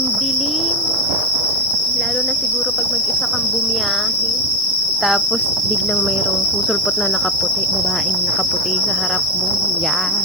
Ang dilim. Lalo na siguro pag mag-isa kang bumiyahe. Tapos biglang mayroong susulpot na nakaputi, babaeng nakaputi sa harap mo. Yan.